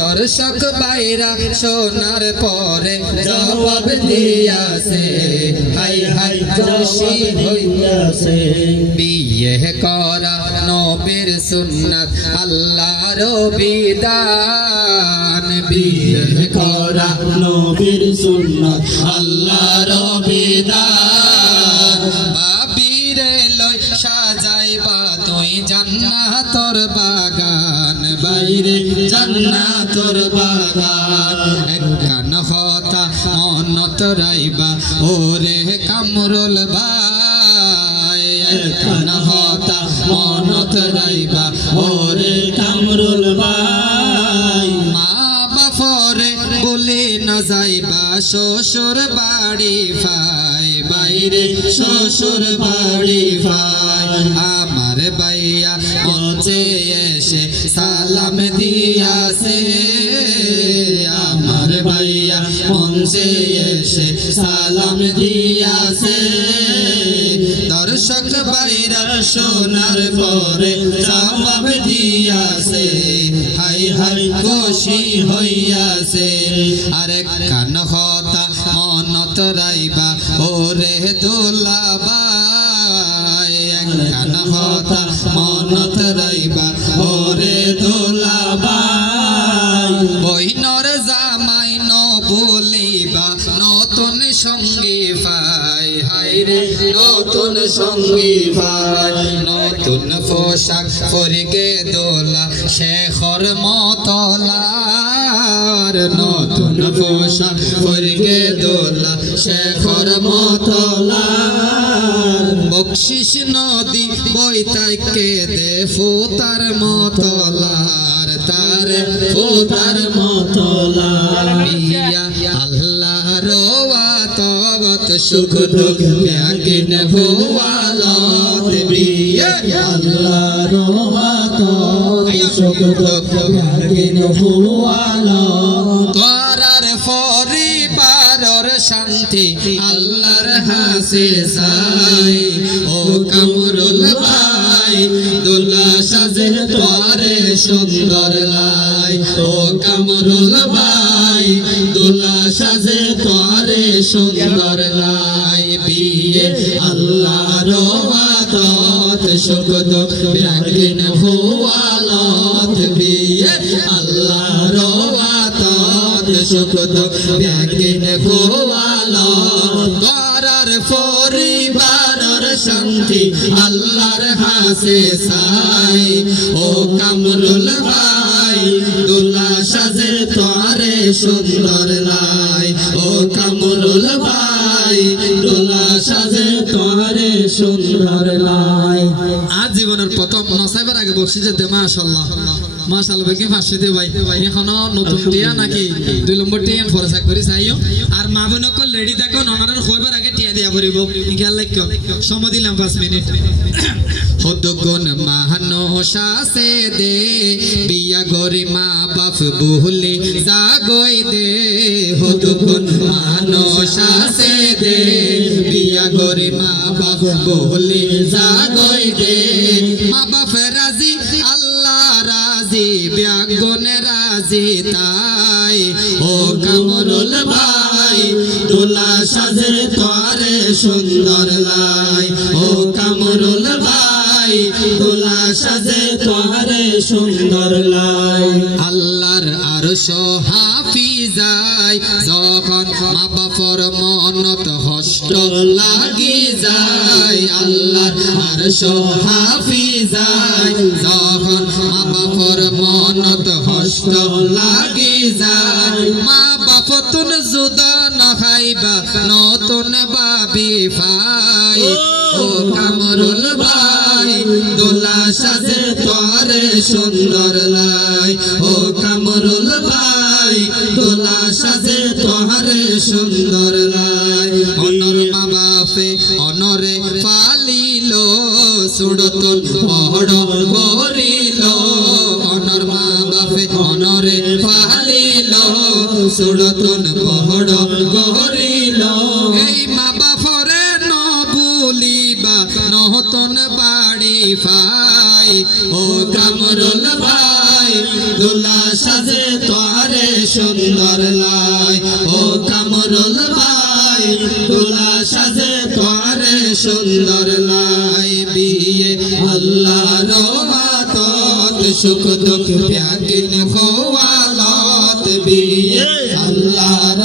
দর্শক বাইরা শোনার পরে জবাব দিয়াছে, হাই হাই খুশি হইয়াছে। বিয়ে করা নবীর সুন্নাত আল্লাহর বিধান, বিয়ে করা নবীর সুন্নাত আল্লাহর বিধান। বাবিরে লই সাজাইবা তুই জান্নাতর বাগান, বাইরে জান্নাতর বাগান। একখান হতা মনত রাইবা ওরে কামরুল ভাই, একখান হতা মনত রাইবা ওরে কামরুল ভাই। মা বাপরে বলে না যাইবা শ্বশুর বাড়ি ভাই, বাইরে শ্বশুর বাড়ি ভাই। আমার বাইয়া মঞ্চে এসে সালাম দিয়াছে, আমার ভাইয়া মঞ্চে এসে সালাম দিয়াছে। দর্শক বাইরা শোনার পরে জবাব দিয়াছে, হাই হাই খুশি হইয়াছে। আরেক কান হতা মনত রাইবা ওরে দুলাভাই, এক কান হতা মনত রাইবা ওরে দুলাভাই। বহিনর জামাই ন বলিবা নতুন সঙ্গী পাই, হাইরে নতুন সঙ্গী পাই। নতুন পোশাক পরিগে দোলা শেখর মতলার, নতুন পোশাক পরিগে দোলা শেখর মতলার। বকশিস নদী বইতাইকে দে ফুতার মতলার, তার ফুতার মতলার। বিয়া আল্লাহর ওয়াতবত সুখ দুঃখ ব্যাগিন হুয়ালত, বিয়া আল্লাহর ওয়াত সুখ দুঃখ ব্যাগিন হুয়ালত। তোরার পরিবারর শান্তি আল্লাহর হাসে চাই, ও কামরুল ভাই দুলা সাজে তোরে সুন্দর লাই, ও কামরুল ভাই দুলা সাজে তোরে সুন্দর লাই। বিয়ে আল্লাহর ওয়াতত সুখ দুঃখ ব্যাগিন হুয়ালত, বিয়ে আল্লাহর ওয়াতত সুখ দুঃখ ব্যাগিন হুয়ালত। তোরার পরিবারর শান্তি আল্লাহর হাসে চাই, ও কামরুল ভাই দুলা সাজে তোরে সুন্দর লাই, ও কামরুল ভাই দুলা সাজে তোরে সুন্দর লাই। আজ জীবনের প্রথম নসাইবার আগে বসে যেতে মাশাআল্লাহ মাশাআল্লাহ ভাই 500 দে ভাই, এখনো নতুন টিয়া নাকি 2 নম্বর টিয়া ফরসা করে চাইও। আর মা বোনক রেডি থাকো, ননার হইবার আগে টিয়া দিয়া করিব ইনশাআল্লাহ। কেন সময় দিলাম 5 মিনিট। হদগুন মাহানসা সে দে বিয়া গরি মা বাপ ভুলে জাগই দে, হদগুন মাহানসা সে দে বিয়া গরি মা বাপ ভুলে জাগই দে। মা বাপ রাজি আল্লাহ রাজি ব্যাগুন রাজি তাই, ও কামরুল ভাই দুলা সাজে তোরে সুন্দর লাই, ও কামরুল ভাই দুলা সাজে তোরে সুন্দর লাই। আল্লাহর আরশ হাফিজাই যখন মা বাপর মনত হষ্ট লাগি যায়, আল্লাহর আরশ হাফিজাই যখন মা বাপর মনত হষ্ট লাগি যায়। মা বাপ তুন জুদা না খাইবা নতুন বাবি ফাই, ও কামরুল ভাই দোলা সাজে তোরে সুন্দর লাই, ও কামরুল ভাই দোলা সাজে তোরে সুন্দর লাই। অনর মা বাপে অনরে পালিল সুড়তন বড় করিল, অনর মা বাপে অনরে পালিল সুড়তন বড় করিল। এই মা বাপরে ন বলিবা নতুন বাড়ি ফাই, ও কামরুল ভাই দোলা দুলা সাজে তোরে সুন্দর লাই ও কামরুল ভাই দুলা সাজে তোরে সুন্দর লাই বিয়ে আল্লাহর আতত সুখ দুঃখ ব্যাগিন খোয়ালত বিয়ে আল্লাহর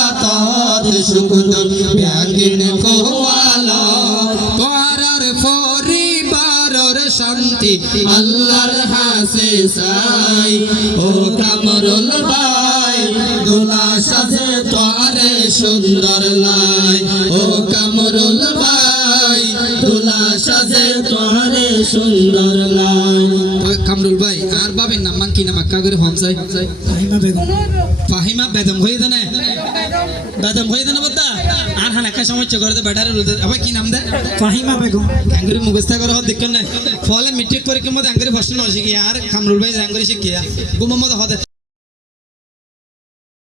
আতত সুখ দুঃখ ব্যাগিন খোয়ালত করার পরিবারের শান্তি আল্লাহর হাসে সাই ও কামরুল ভাই দুলা সাজে তোরে সুন্দর লাই ও কামরুল ভাই দুলা সাজে তোরে সুন্দর লাই কামরুল ভাই আর বাবের নাম কি নাম আক্কা করে হম চাই ফাহিমা বেগম ফাহিমা বেদম হয়ে দেনে বেদম হয়ে দেনে বদ্দা আর হান একা সময় চগরতে বেটারে আবার কি নাম দে ফাহিমা বেগম আঙ্গুরি মুখস্থ করে হদ দেখেন না ফলে মিট্রিক পরীক্ষার মধ্যে আঙ্গুরি ফার্স্ট নয় শিখি আর কামরুল ভাই আঙ্গুরি শিখিয়া গুমা মধ্যে হদে